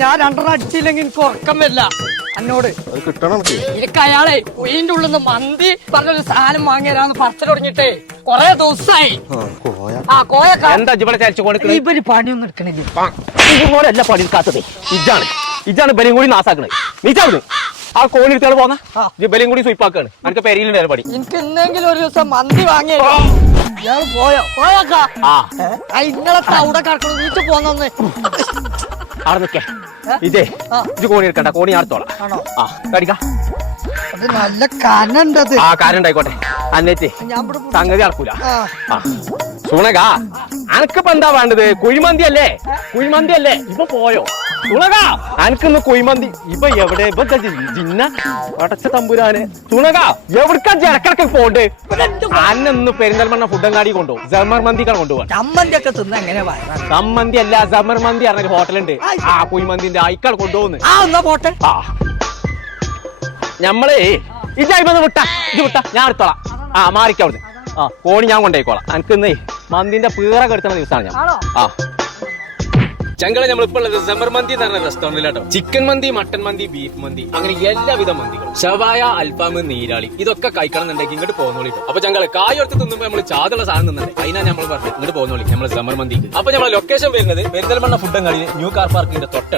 ഞാൻ രണ്ടെണ്ണം അടിച്ചില്ലെങ്കിൽ എനിക്ക് ഉറക്കം വരില്ല. എന്നോട് അത് കിട്ടണം എനിക്ക് എനിക്ക് അയാളെ ഉയിന്റെ ഉള്ളിൽ നിന്ന് മന്തി പറഞ്ഞൊരു സാധനം വാങ്ങിയരാന്ന് പറച്ചിൽ തുടങ്ങിട്ടേ കൊറേ ദിവസമായി ആ കോയ. ആ കോയ എന്താ ഇവിടെ ചരിച്ചു കൊടുക്കണേ ഇവർ പണിയൊന്നും എടുക്കണില്ല. ഇതുപോലെയല്ല പണി കാത്തത് ഇജാണ്. ഇജാണ് ബലിയും കൂടി നാസാക്കണേ. നീ ചാവുന്നു ആ കോണി എടുത്തോളം പോന്ന? ആ. ഇജ്ജ് ബലിയും കൂടി സ്വീപ്പാക്കാണ്. എനിക്ക് പെരിയിലുണ്ടായ പണി. എനിക്ക് എന്തെങ്കിലും ഒരു ദിവസം മന്തി വാങ്ങിയ ഇയാൾ പോയോ? പോയോക്കാ ആ. ഇന്നലത്തെ അവിടെ കിടക്കണം വീട്ടിൽ പോന്നെ അവിടെ നിൽക്കേ. ഇതേ ഇത് കോണി എടുക്കണ്ട കോണി ആർത്തോളാം. ആ കടിക്കാം. അത് നല്ല കനണ്ടത്. ആ കാരണ്ടായിക്കോട്ടെ. അന്നേറ്റ് സംഗതി നടക്കൂല. സുണക അനക്കിപ്പോ എന്താ വേണ്ടത്? കുഴിമന്തി അല്ലേ കുഴിമന്തി അല്ലേ ഇപ്പൊ പോയോ? സുണക അനക്കിന്ന് കുഴിമന്തി. ഇപ്പൊ എവിടെ? ഇപ്പൊ ജിന്ന? അടച്ച തമ്പുരാന്. സുണക എവിടക്കാ ജനക്കിടക്ക് പോണ്ട്? അന്നൊന്ന് പെരിന്തൽമണ്ണ ഫുഡങ്ങാടി കൊണ്ടുപോകും. ജമർ മന്തിക്കാണ് കൊണ്ടുപോകാൻ. ചമ്മന്തി ഒക്കെ തിന്ന എങ്ങനെ വയറാ സമ്മന്തി അല്ല ജമർ മന്തി പറഞ്ഞൊരു ഹോട്ടലുണ്ട്. ആ കുഴിമന്തിന്റെ അയക്കാൾ കൊണ്ടുപോകുന്നു ആ എന്നാ പോട്ടെ. ആ. ഞമ്മളേ ഇജായിമന്ന് വിട്ട. ഇത് വിട്ട. ഞാൻ എടുത്തോളാം. ആ മാറിക്കവിടുന്ന് ആ കോണി ഞാൻ കൊണ്ടേക്കോളാം. എനിക്ക് ഇന്നേ മന്തിന്റെ പീറൊക്കെ എടുത്തുന്ന ദിവസമാണ് ഞാൻ ആ. ചങ്കളെ നമ്മളിപ്പോൾ ഉള്ളത് ജമർ മന്തി എന്ന് പറഞ്ഞ റെസ്റ്റോറന്റിലാട്ടോ ചിക്കൻ മന്തി മട്ടൻ മന്തി ബീഫ് മന്തി അങ്ങനെ എല്ലാവിധ മന്തികളും. ഷവായ അൽഫാം നീരാളി ഇതൊക്കെ കഴിക്കണം എന്നുണ്ടെങ്കിൽ ഇങ്ങോട്ട് പോകുന്നോളി അപ്പൊ ചങ്കളെ കായോർത്ത് തിന്നുമ്പോ നമ്മൾ ചാതുള്ള സാധനം തിന്നണ്ടേ? അതിനാ നമ്മൾ പറഞ്ഞത്. ഇങ്ങോട്ട് പോകുന്നോളി നമ്മൾ ജമർ മന്തി അപ്പൊ നമ്മളെ ലൊക്കേഷൻ വരുന്നത് പെരിന്തൽമണ്ണ ഫുഡ് കളി ന്യൂ കാർ പാർക്കിന്റെ തൊട്ടടുത്ത്.